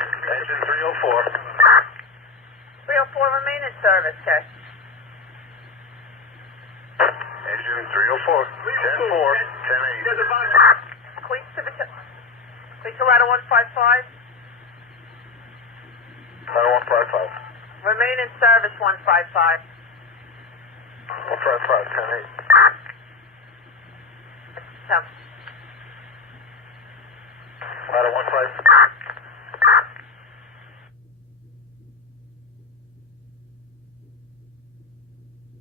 Engine 304. 304, remain in service, okay? Engine 304. 10-4, 10-8. Cleats to ladder 155. Ladder 155. Remain in service 155. 155, 10-8. Temp. Ladder 155.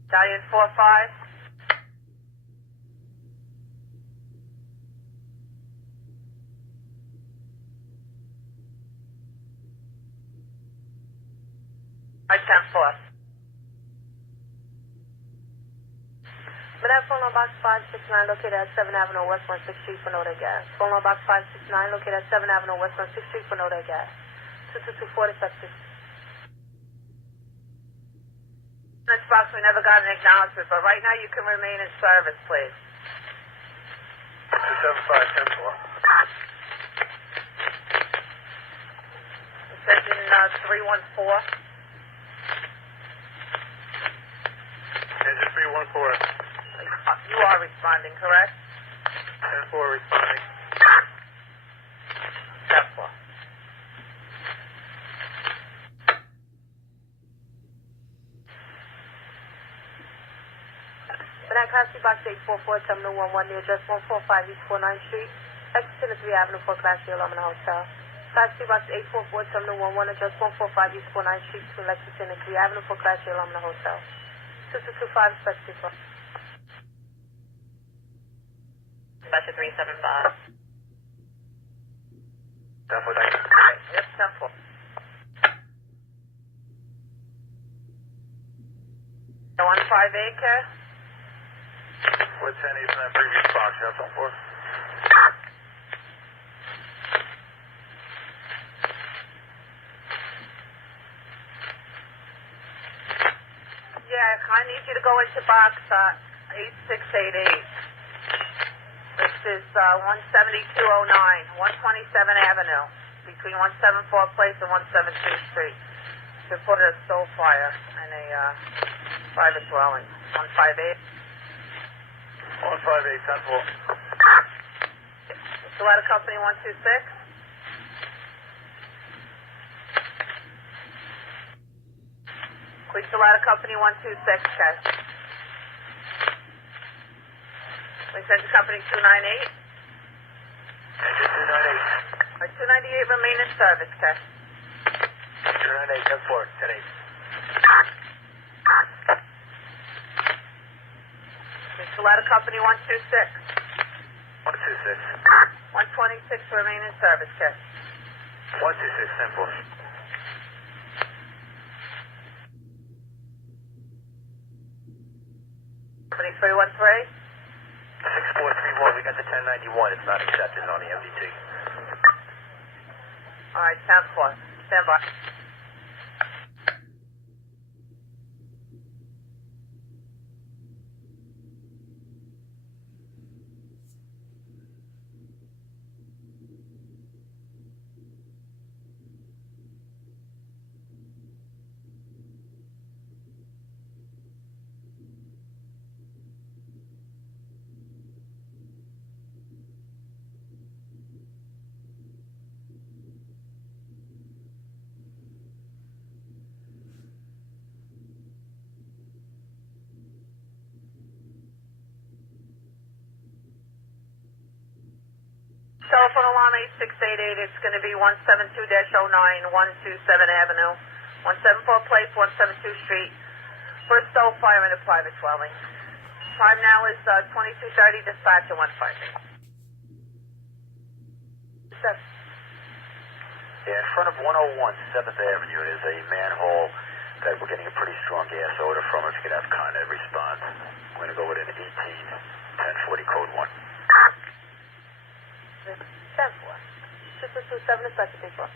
Stallion 45. I 10-4. Manette phone on box 569 located at 7th Avenue West 16th Street for Noda Gas. Phone on box 569 located at 7th Avenue West 16th Street for Noda Gas. 22240 effective. Next box, we never got an acknowledgement, but right now you can remain in service, please. 275, 10-4. It's engine 314. Engine 314. You are responding, correct? 10-4 responding. 10-4. Manette Class C box 844 Terminal 11 near address 145 East 49th Street. Exit to 3 Avenue for Class C Aluminum Hotel. Class C box 844 Terminal 11 address 145 East 49th Street between Lexington and 3 Avenue for Class C Aluminum Hotel. 2225 effective. Special 375. 10-4, thank you. Yep, 10-4. The 158, okay? With 10-8 from that previous box, you have something for us? Yeah, I need you to go into box 8688. This is 17209, 127 Avenue, between 174 Place and 172 Street. To put a stove fire in a private dwelling. 158. 158, 10-4. The ladder company 126. Quick the ladder company 126, okay. We sent the company 298. Engine 298. 298 remain in service, okay. 298, 10-4, 10-8. Quick the ladder company 126. 126. 126 remain in service, okay. 126, 10-4. 313. 6431, we got the 1091. It's not accepted on the MDT. All right, 10-4. Stand by. Telephone alarm 8688. It's going to be 172-09, 127 Avenue, 174 Place, 172 Street. For a stove fire in a private dwelling. Time now is 22:30. Dispatcher 158. Yeah, in front of 101 7th Avenue, there's a manhole that we're getting a pretty strong gas odor from. If you could have Con Ed respond. We're going to go with an 18-1040 code 1. 10-4. 2227 effective before.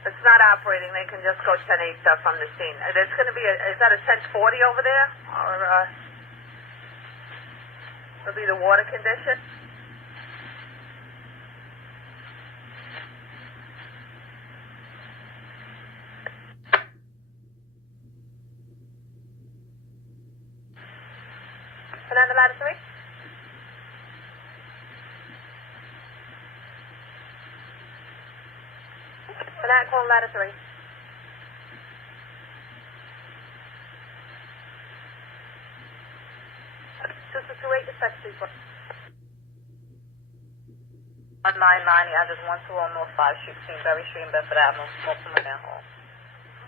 It's not operating. They can just go 10-8 from the scene. There's going to be is that a 1040 over there? Or, It'll be the water condition. Fernando ladder 3. Fernando calling ladder 3. Dispatch 3. 1990, address 120 North 5 Street, between Berry Street and Bedford Avenue, smoke from a manhole.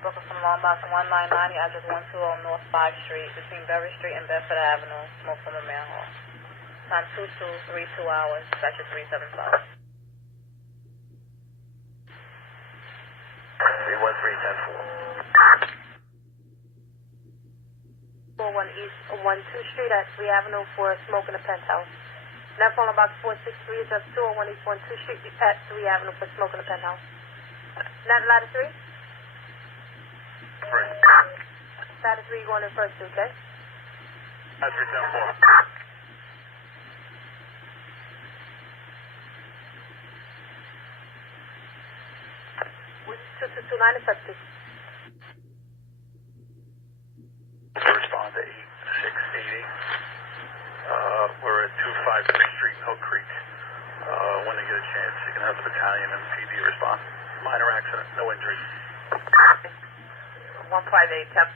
Brooklyn from Long Box 1990, address 120 North 5 Street, between Berry Street and Bedford Avenue, smoke from a manhole. Time 2232 hours, dispatcher 375. 313-10-4. 41 East 12 Street at 3 Avenue for smoke in a penthouse. Now phone box 463 is just 201 East 12 Street at 3 Avenue for smoke in a penthouse. Now ladder 3? 3. Ladder 3 going in first, okay? That's 310-4. With 2229 is up to. Respond to 8688. We're at 253 Street, Oak Creek. When they get a chance, you can have the battalion and PD respond. Minor accident, no injuries. 158, temp.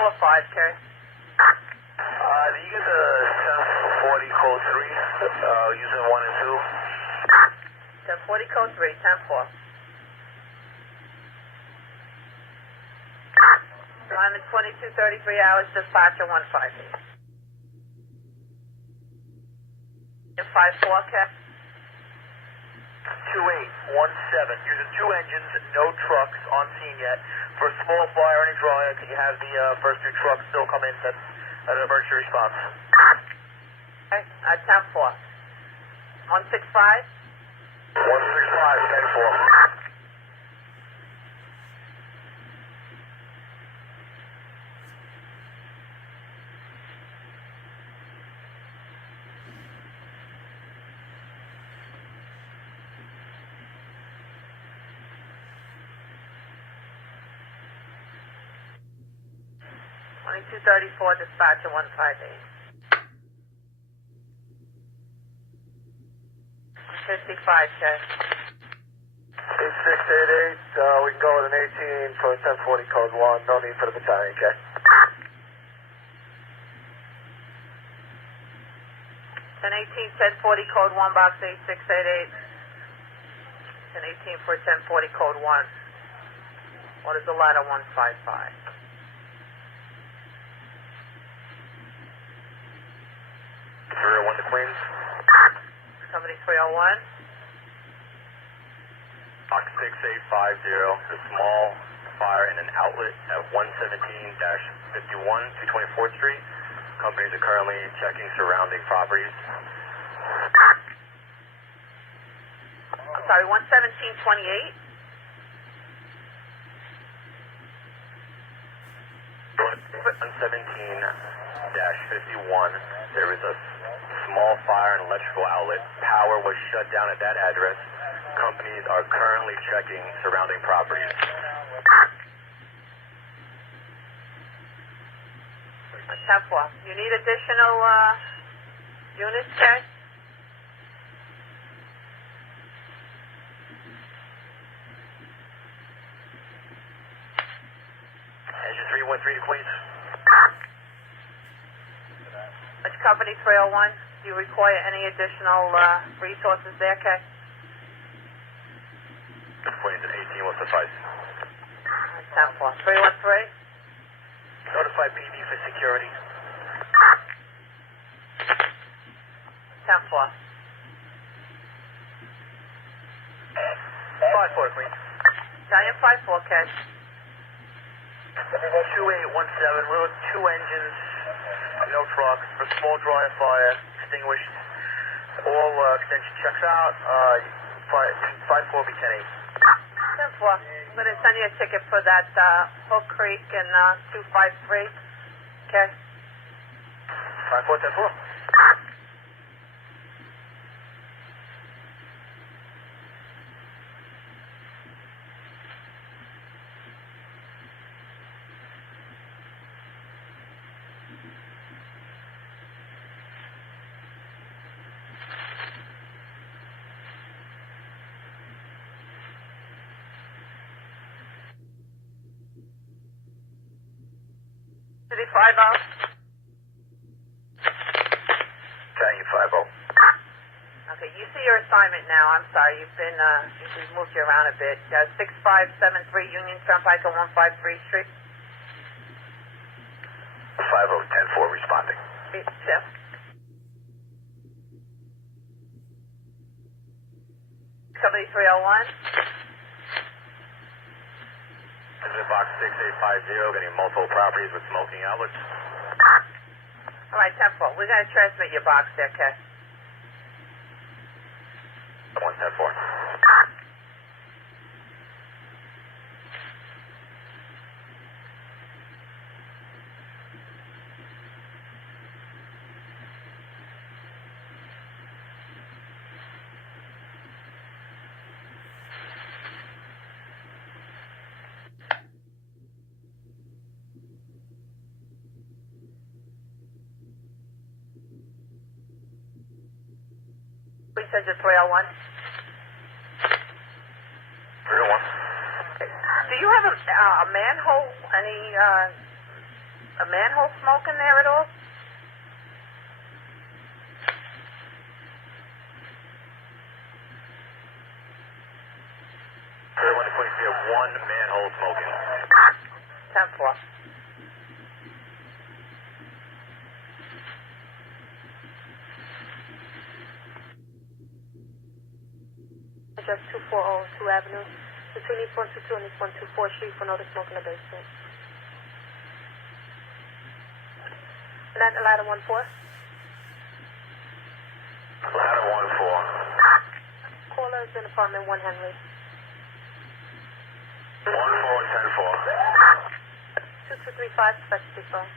Four five, Kerry. Do you get the 1040 code 3 using 1 and 2? 1040 code 3, 10-4. Time is 2233 hours, dispatcher 158. 54, Kerry. 2817, using 2 engines, no trucks on scene yet. For a small fire, any drawing, can you have the first 2 trucks still come in? That's an emergency response. Okay, 10-4. 165? 165, 10-4. Two 34, dispatcher 158. 55, check. 8688, we can go with an 18 for 1040 code 1. No need for the battalion, okay? 1018, 1040 code 1, box 8688. 1018 for 1040 code 1. What is the ladder 155? To Queens. Company 301. Box 6850, a small fire in an outlet at 117-51 224th Street. Companies are currently checking surrounding properties. I'm sorry, 11728? 117-51, there is a small fire in an electrical outlet. Power was shut down at that address. Companies are currently checking surrounding properties. 10-4. You need additional units, Terry? Engine 313 to Queens. Which company 301? Do you require any additional resources there, Kay? Queens at 18 will suffice. 10-4. 313? Notify PD for security. 10-4. 5-4 Queens. Italian 5-4, Kay. 2817, we're with 2 engines, no truck, a small dry fire, extinguished. All extension checks out. 5-4 be 10-8. 10-4. I'm going to send you a ticket for that Hook Creek and 253. Okay? 5-4, 10-4. City 50. Italian 50. Okay, you see your assignment now. I'm sorry, we've moved you around a bit. 6573 Union Turnpike on 153 Street. 50, 10-4 responding. 7301. This is box 6850, getting multiple properties with smoking outlets. All right, 10-4. We're going to transmit your box there, okay? 1-10-4. Please send your 301. 301. Do you have a manhole, a manhole smoke in there at all? We have 1 manhole smoking. 10-4. Address 2402 Avenue, between East 122 and East 124 Street for no smoke in the basement. And that's ladder 14? Ladder 14. Caller is in apartment 1 Henry. 1-4 and 10-4. 2235, specialty phone.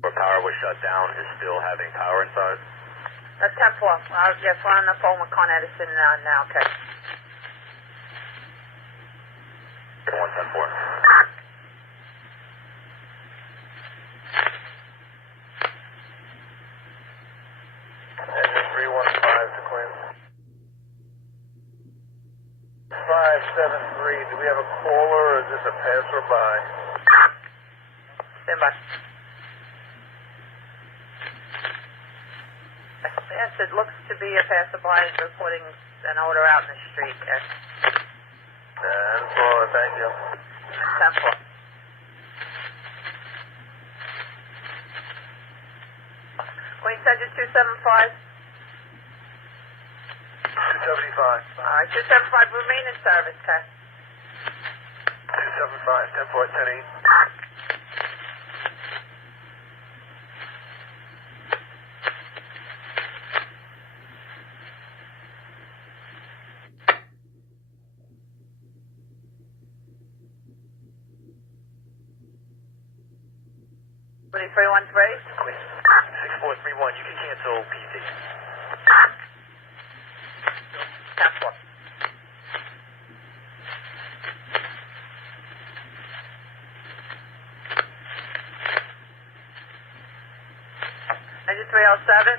Where power was shut down is still having power inside. That's 10-4. Yes, we're on the phone with Con Edison now, okay? 1-10-4. Engine 315 to Queen. 573, do we have a caller or is this a passerby? Stand by. Yes, it looks to be a passerby reporting an odor out in the street, okay? 10-4, thank you. 10-4. Queen Center 275. 275. All right, 275, remain in service, okay? 275, 10-4, 10-8. What 313? 6431, you can cancel PT. 10-4. Engine 307.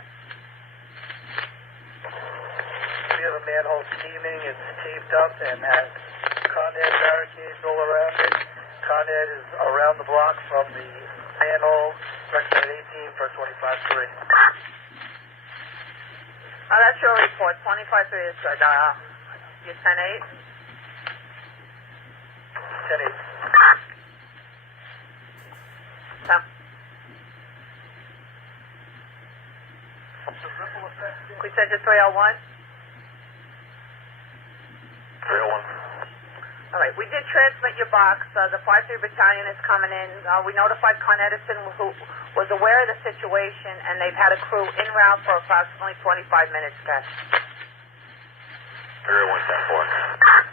We have a manhole steaming, it's taped up and has Con Ed barricades all around it. Con Ed is around the block from the manhole, direction at 18 for 25-3. Oh, that's your report. 25-3 is good. You 10-8? 10-8. 10. We send you 301? 301. All right, we did transmit your box. The 5-3 battalion is coming in. We notified Con Edison, who was aware of the situation, and they've had a crew en route for approximately 25 minutes, guys. 30174.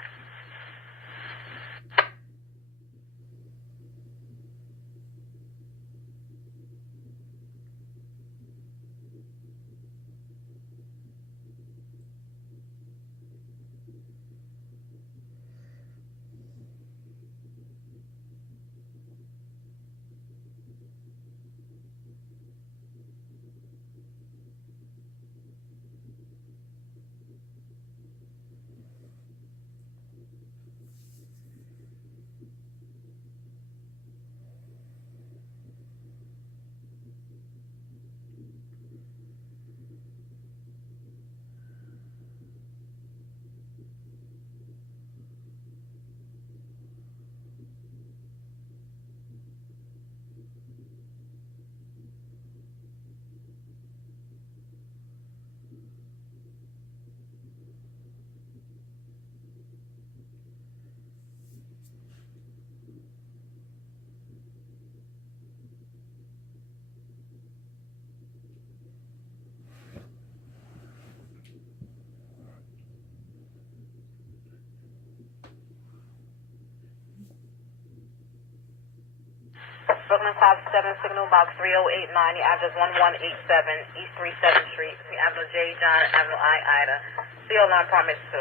Brooklyn 57, signal box 3089, the address 1187 East 37th Street, between Avenue J. John and Avenue I. Ida. CO alarm permit 2.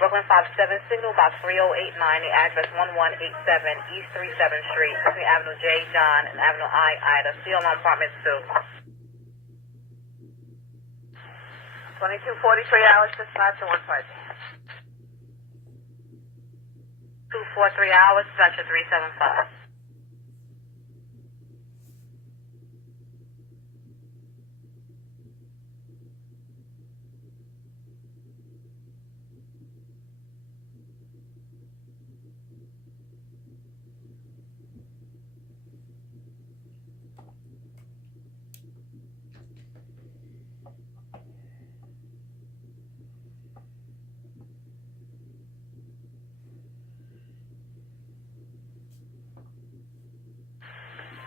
Brooklyn 57, signal box 3089, the address 1187 East 37th Street, between Avenue J. John and Avenue I. Ida. CO alarm permit 2. 2243 hours, dispatch to 150. 243 hours, dispatch to 375.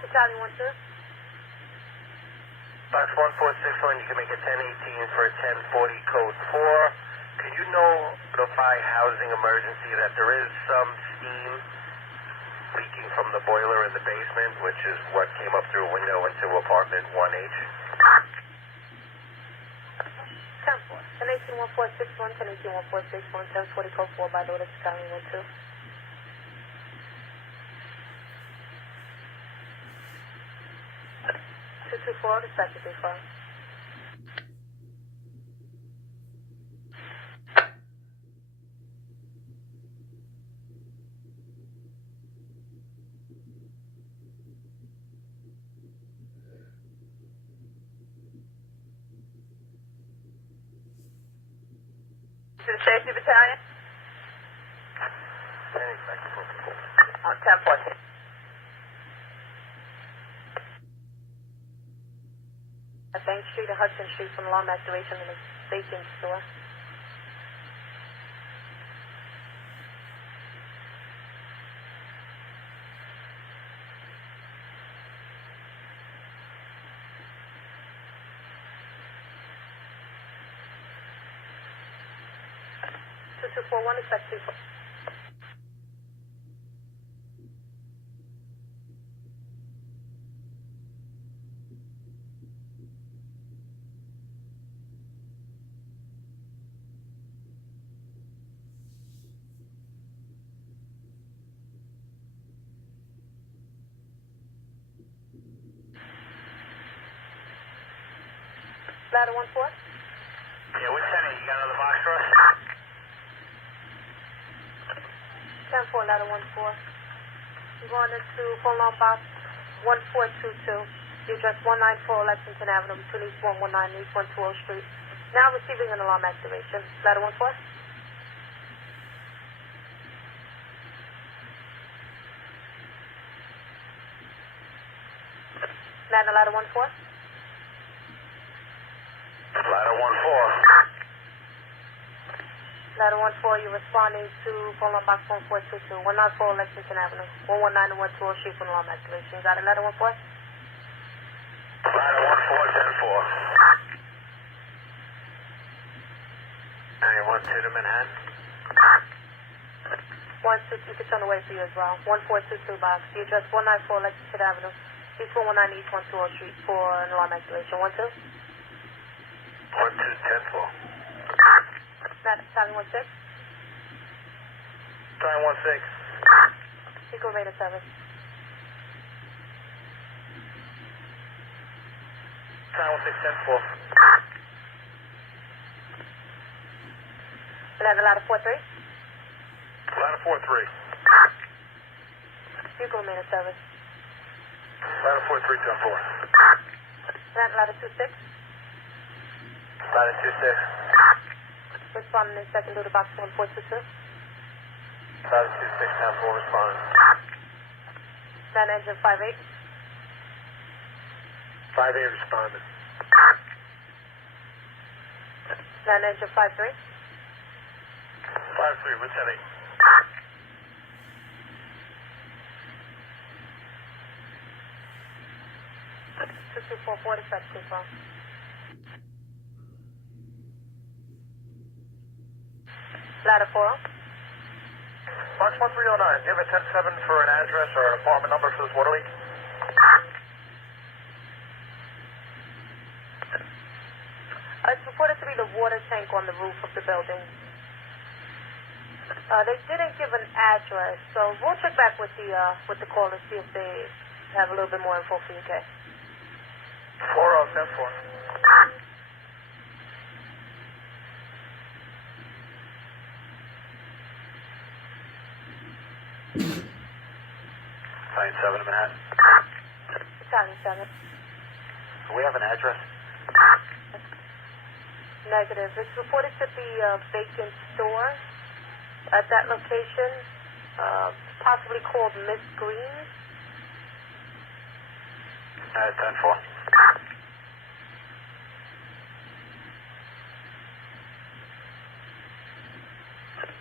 Battalion 1-2. Box 1461, you can make a 1018 for a 1040 code 4. Can you notify housing emergency that there is some steam leaking from the boiler in the basement, which is what came up through a window into apartment 1H? 10-4. 1018-1461, 1018-1461, 1040 code 4 by the order Battalion 1-2. 224, dispatch to 35. To the safety battalion? 1014. At Bank Street and Hudson Street from alarm activation in the Staten store. One is back 2. Ladder 1-4. Yeah, what's that? You got another box for us? 10-4, ladder 1-4. I'm going into phone line box 1422. The address 194 Lexington Avenue between East 119 and East 120 Street. Now receiving an alarm activation. Ladder 1-4. Ladder 1-4. Ladder 1-4. Ladder 1-4, Just 4, you're responding to phone line box 1422, 194 Lexington Avenue, 119 and 120 Street for alarm activation. Got another 1-4? Ladder 1410-4. 912 to Manhattan. 122, it's on the way for you as well. 1422 box. The address 194 Lexington Avenue, East 119 East 120 Street for an alarm activation. 12? 1210-4. Time 16? Time 16. Eagle Radar service. Time 1610-4. Ladder 43? Ladder 43. Eagle Radar service. Ladder 4310-4. Ladder 26? Ladder 26. Responding in second to the box 1422. Ladder 2610-4 responding. Ladder engine 58. 58 responding. Ladder engine 53. 53, Lieutenant. Two 440 substitute phone. Ladder 40. Box 1309, do you have a 107 for an address or an apartment number for this water leak? It's reported to be the water tank on the roof of the building. They didn't give an address, so we'll check back with the caller, see if they have a little bit more info for you, okay? 4010-4. Line 7 in Manhattan. Italian 7. Do we have an address? Negative. It's reported to be a vacant store at that location, possibly called Miss Green's. 10-4.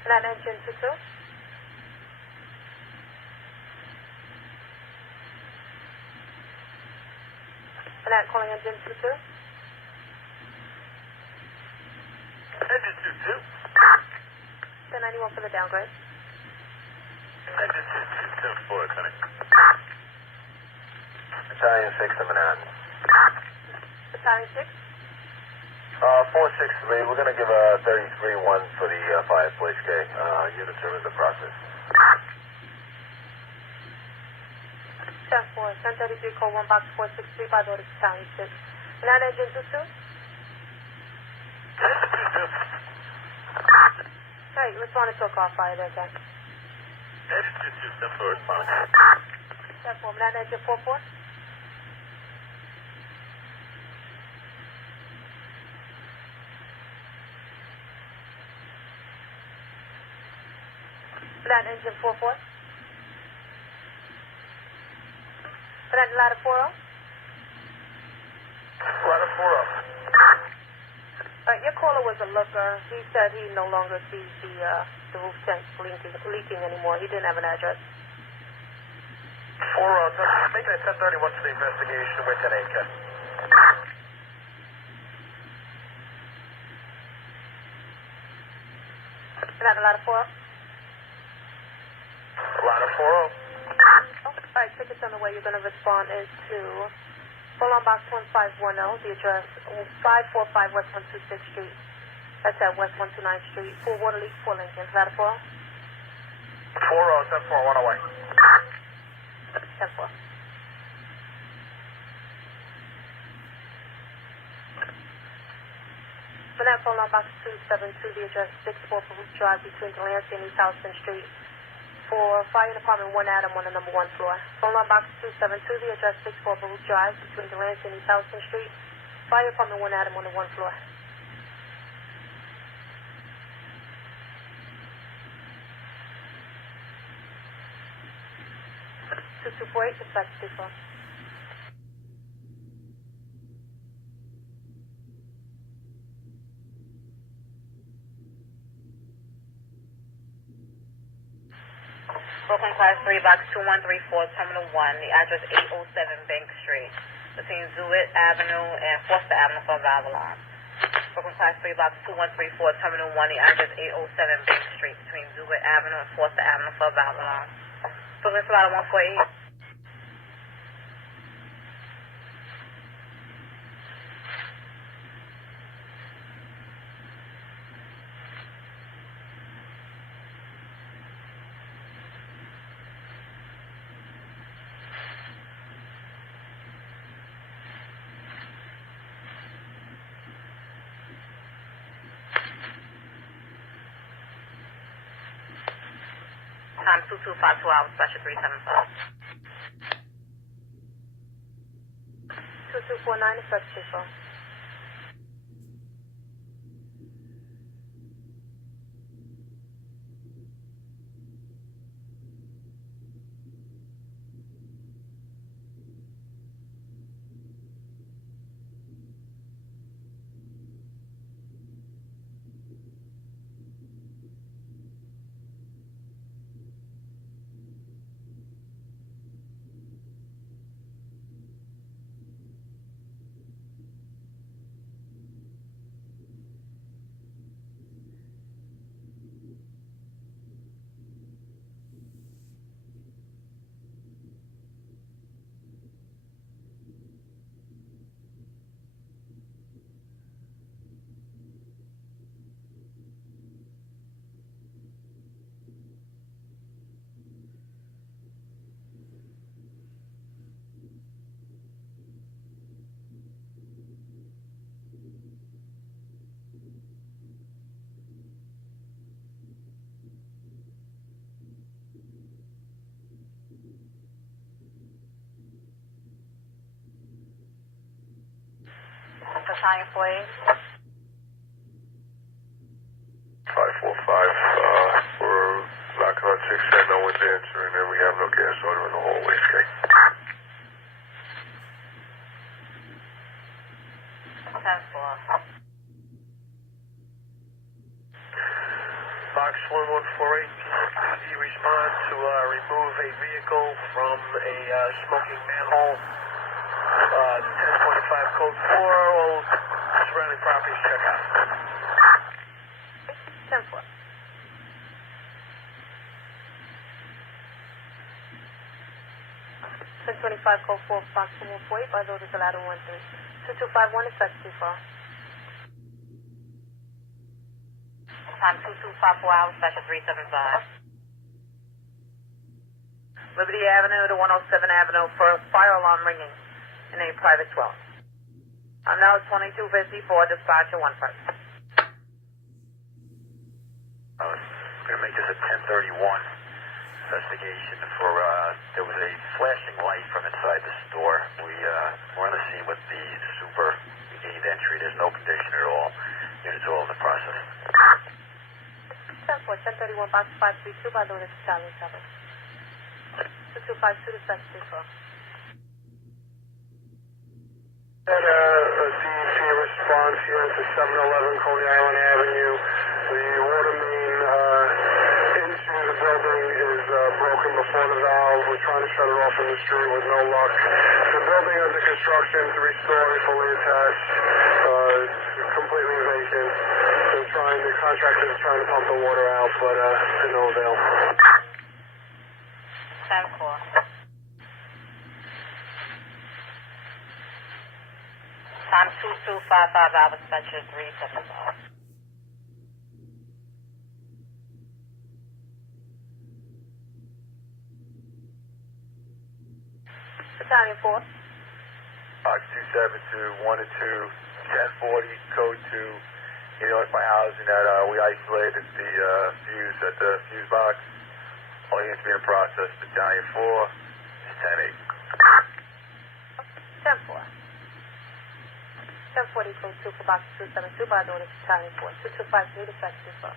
That engine 22. And that calling engine 22. Engine 22. 1091 for the downgrade. Engine 22-4, Lieutenant. Italian 6 in Manhattan. Italian 6. 463, we're going to give a 33-1 for the fireplace gate. Units are in the process. 10-4. 1033 call 1 box 463 by order Italian 6. And that engine 22. Hey, respond to talk off fire there, again. Engine 22-4, responding. 10-4. And that engine 44. That engine 44. That ladder 40. Ladder 40. Your caller was a looker. He said he no longer sees the roof tank leaking anymore. He didn't have an address. 4, making it 1031 for the investigation with an AK. That ladder 40. Ladder 40. All right, tickets on the way. You're going to respond into phone on box 1510, the address 545 West 126th Street. That's at West 129th Street. Full water leak, 4 Lincoln. Ladder 40. 10-4, one away. 10-4. For that phone on box 272, the address 64 Baruch Drive between Delancey and East Houston Street. For Fire Department 1 Adam on the number 1 floor. Phone line box 272, the address 64 Baruch Drive between Delancey and East Houston Street. Fire Department 1 Adam on the 1 floor. 2248, dispatch 24. Brooklyn Class 3, Box 2134, Terminal 1. The address 807 Bank Street, between Zuitt Avenue and Foster Avenue for Avalon. Brooklyn Class 3, Box 2134, Terminal 1. The address 807 Bank Street, between Zuitt Avenue and Foster Avenue for Avalon. Brooklyn Florida 148. Time 2252 hours, special 375. 2249, effective phone. Battalion 48. 545, we're knocking on 610, no one's answering, and we have no gas order in the hallway, okay? 10-4. Box 1148, PD respond to remove a vehicle from a smoking manhole. 1025 code 4, all surrounding properties check out. 10-4. Ten 25 code 4, Fox 148, by those is allowed in 13. 2251, effective phone. Time 2254 hours, special 375. Liberty Avenue to 107 Avenue for a fire alarm ringing in a private dwelling. I'm now 2254, dispatcher 1 person. I was going to make this a 1031 investigation for, there was a flashing light from inside the store. We're on the scene with the super. We gained entry. There's no condition at all. Units all in the process. 10-4, 1031, box 532, by those is Battalion 7. 2252, effective phone. And a DEC response here to 711 Coney Island Avenue. The water main into the building is broken before the valve. We're trying to shut it off from the street with no luck. The building under construction, 3-story, fully attached, completely vacant. The contractors are trying to pump the water out, but to no avail. 10-4. Time 2255 hours, special 375. Battalion 4. Box 272, 1 and 2, 1040, code 2. You know, at my housing that we isolated the fuse at the fuse box. All units being processed. Battalion 4 is 10-8. 10-4. 1040 code 2 for box 272, by those is Battalion 4. 2258, effective phone.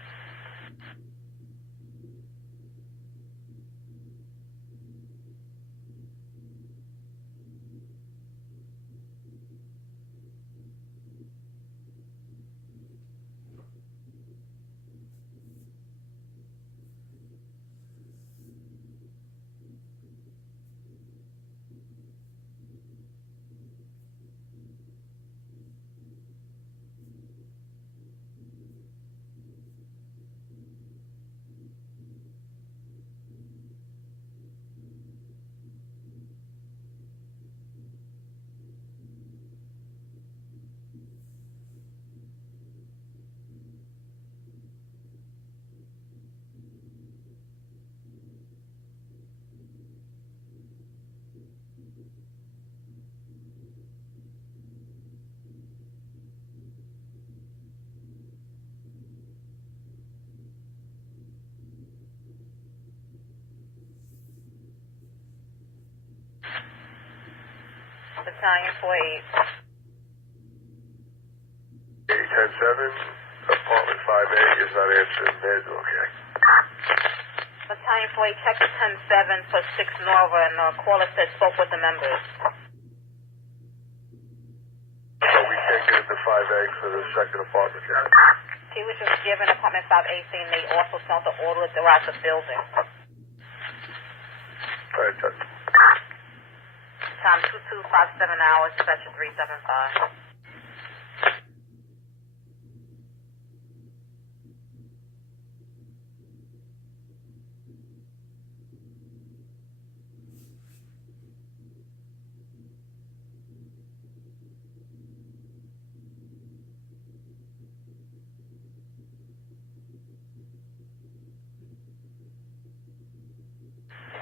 Battalion 48. 810-7, apartment 5A is not answering mid, okay. Battalion 48, check the 10-7 for 6 Nova, and caller said spoke with the members. So we can't get into 5A for the second apartment yet. He was just given apartment 5A, saying they also sent the order throughout the building. Alright, Time 2257 hours, dispatcher 375.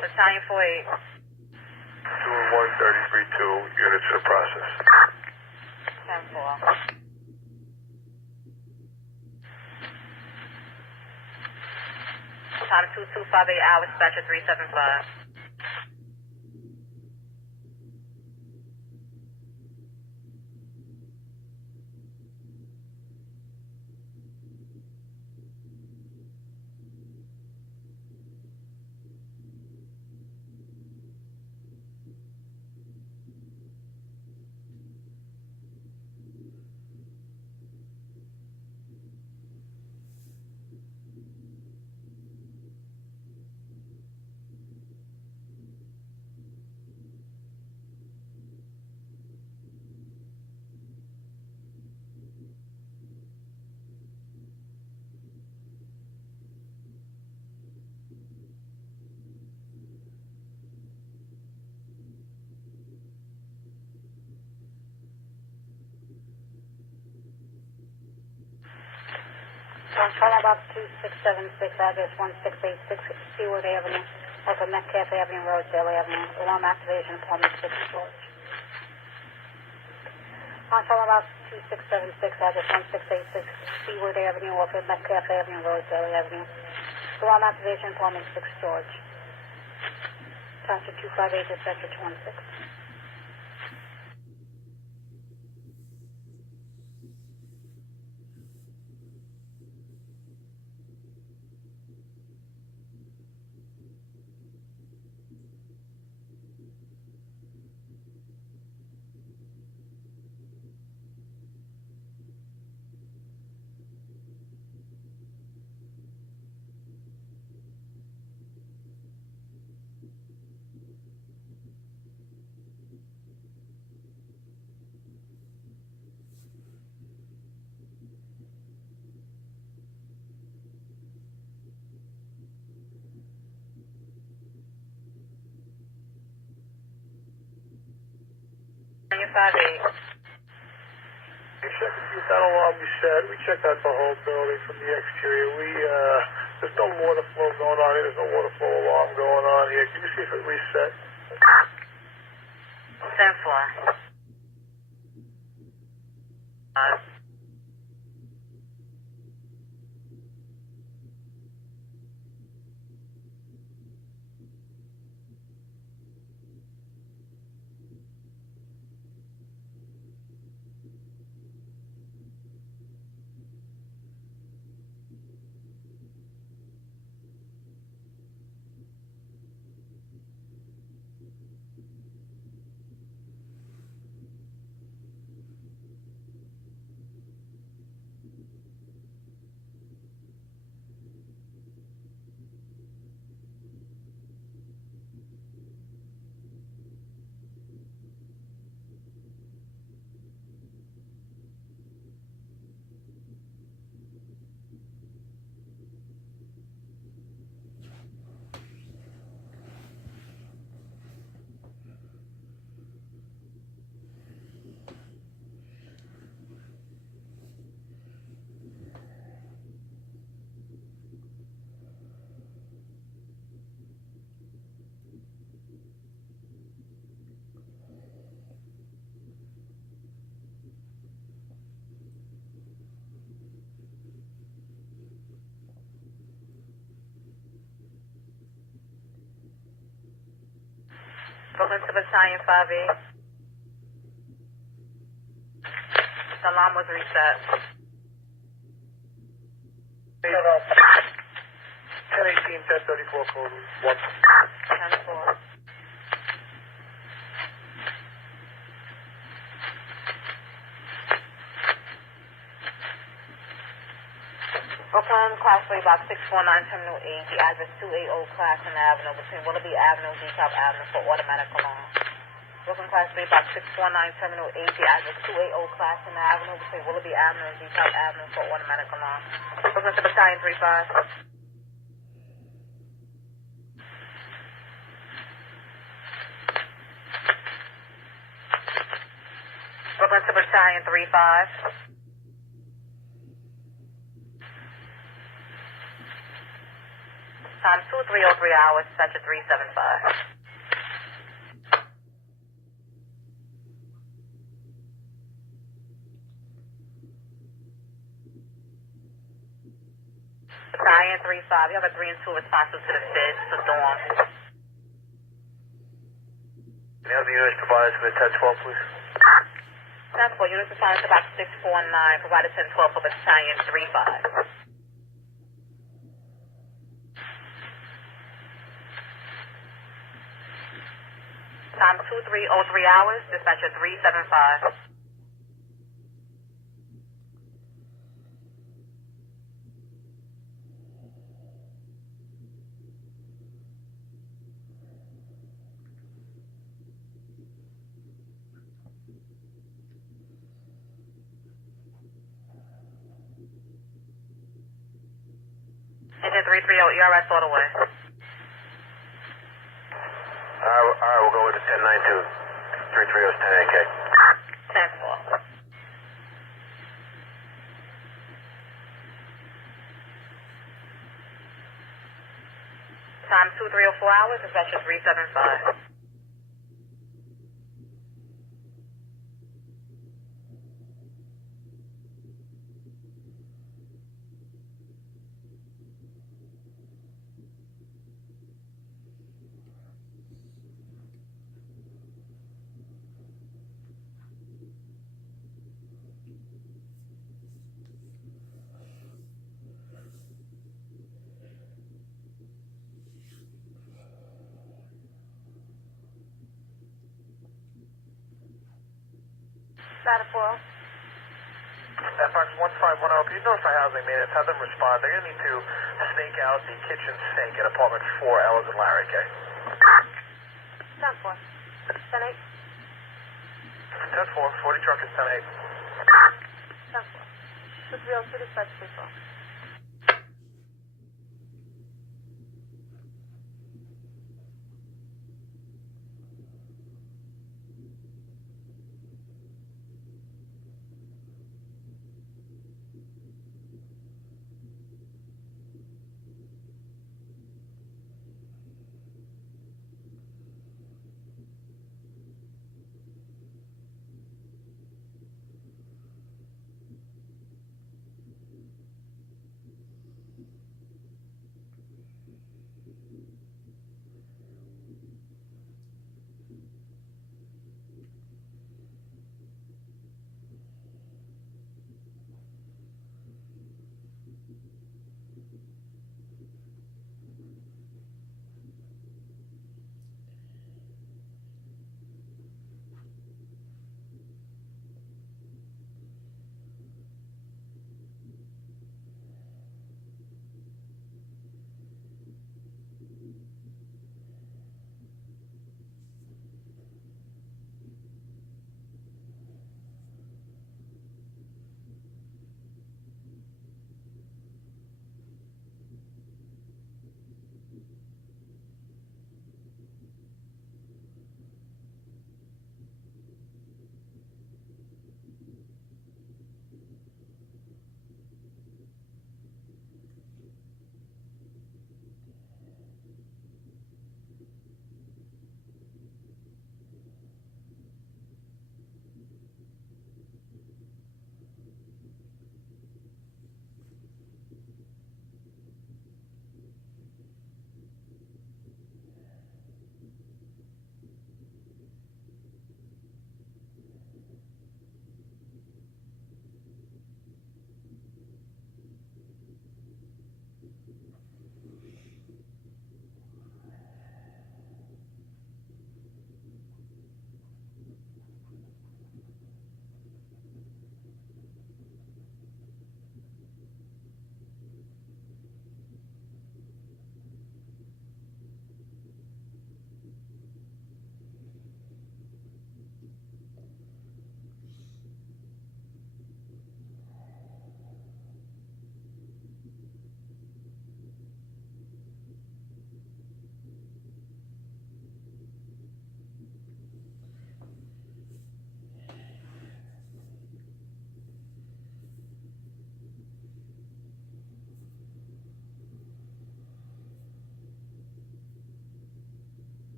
Battalion 48. 2-1-33-2, units in process. 10-4. Time 2258 hours, dispatcher 375. Call about 2676, address 1686 Seaward Avenue, off of Metcalf Avenue, Rosedale Avenue. Alarm activation, apartment 6 George. Call about 2676, address 1686 Seaward Avenue, off of Metcalf Avenue, Rosedale Avenue. Alarm activation, apartment 6 George. Tasha 258, dispatcher 216. Battalion 58. We checked to see if that alarm be set. We checked out the whole building from the exterior. There's no water flow going on here. There's no water flow alarm going on here. Can you see if it reset? 10-4. Welcome to Battalion 58. alarm was reset. 1018, 1034, code 1. 10-4. Brooklyn, Class 3, Box 649, Terminal 8, the address 280 Classen Avenue, between Willoughby Avenue and DeKalb Avenue for automatic alarm. Brooklyn, Class 3, Box 649, Terminal 8, the address 280 Classen Avenue, between Willoughby Avenue and DeKalb Avenue for automatic alarm. Brooklyn to Battalion 35. Brooklyn to Battalion 35. Time 2303 hours, Sector 375. Battalion 35, you have a 3 and 2 responsive to the FID, to Dawn. Can you have the units provided for the 1012, please? 10-4, units assigned to Box 649, provided 10-12 for Battalion 35. Time 2303 hours, dispatcher 375. Engine 330, ERS all the way. Alright, we'll go with the 1092. 330 is 10AK. 10-4. Time 2304 hours, dispatcher 375. Staten 4. FX 1510, can you notify housing maintenance? Have them respond. They're going to need to snake out the kitchen sink at apartment 4, Ellis and Larry, okay? Staten 4. 10-8. 10-4, 40 truck is 10-8. Staten 4. 2302, dispatch 34.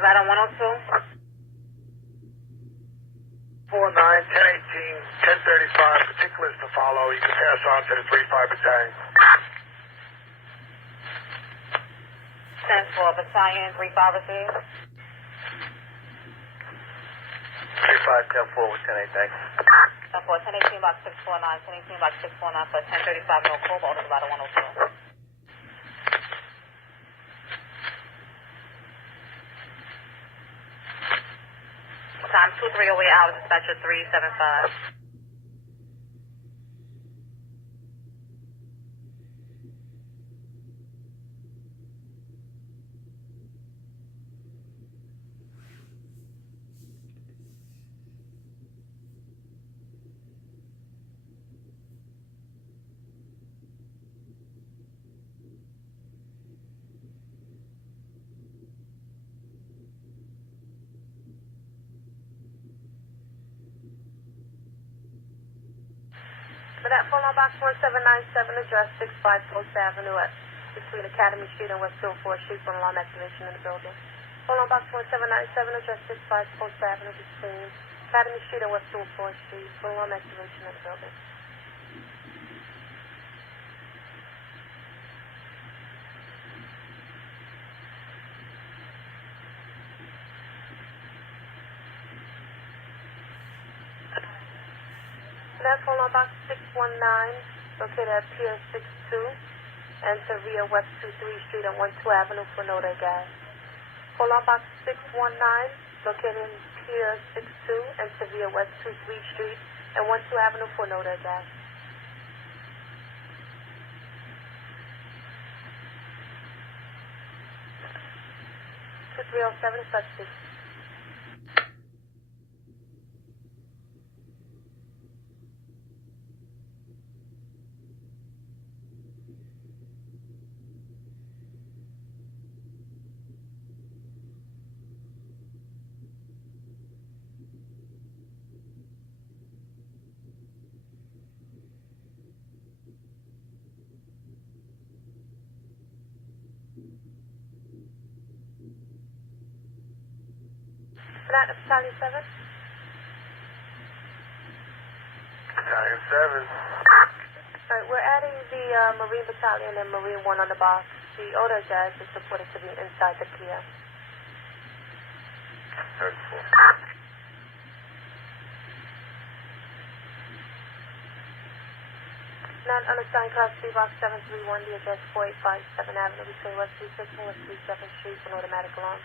Nevada 102. 49, 1018, 1035, particulars to follow. You can pass on to the 35 battalion. 10-4 battalion, 35 received. 35, 10-4 with 10-8, thanks. 10-4, 1018 box 649, 1018 box 649 for 1035 no cobalt, Nevada 102. Time 2308 hours, dispatcher 375. For that phone on box 1797, address 65 Post Avenue at between Academy Street and West 4th Street for alarm activation in the building. Phone on box 1797, address 65 Post Avenue between Academy Street and West 4th Street for alarm activation in the building. That's phone on box 619, located at Pier 62, enter via West 23 Street and 12 Avenue for Noda Gas. Phone on box 619, located in Pier 62, enter via West 23 Street and 12 Avenue for Noda Gas. Two 307 substitute. Battalion 7? Battalion 7. Alright, we're adding the Marine Battalion and Marine 1 on the box. The odor gas is reported to be inside the pier. 34. Non-undersigned Class 3 Box 731, the address 4857 Avenue between West 36 and West 37th Street for an automatic alarm.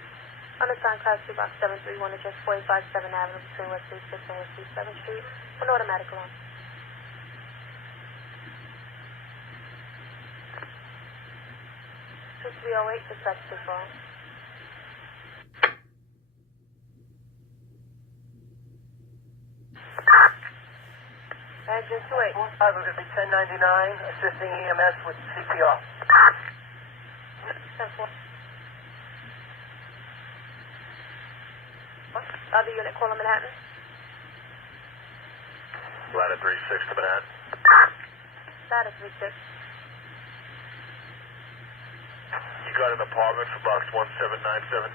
Undersigned Class 3 Box 731, address 4857 Avenue between West 36 and West 37th Street for an automatic alarm. Two 308, dispatch to Bronx. Engine 28. We're going to be 1099, assisting EMS with CPR. 10-4. Other unit, call on Manhattan. Ladder 36 to Manhattan. Ladder 36. You got an apartment for box 1797?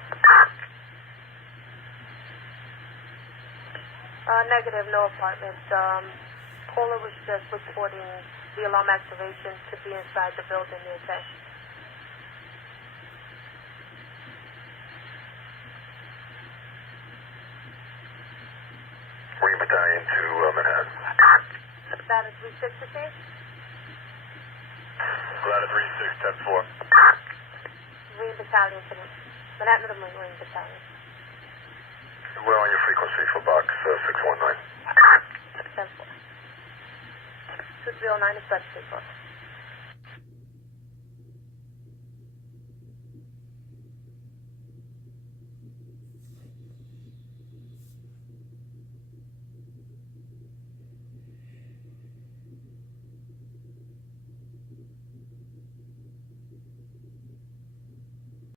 Negative, no apartment. Caller was just reporting the alarm activation to be inside the building near attention. Marine Battalion to Manhattan. Ladder 36 received. Ladder 36, 10-4. Marine Battalion to Manhattan to the Marine Battalion. We're on your frequency for box 619. 10-4. 2309 is West 3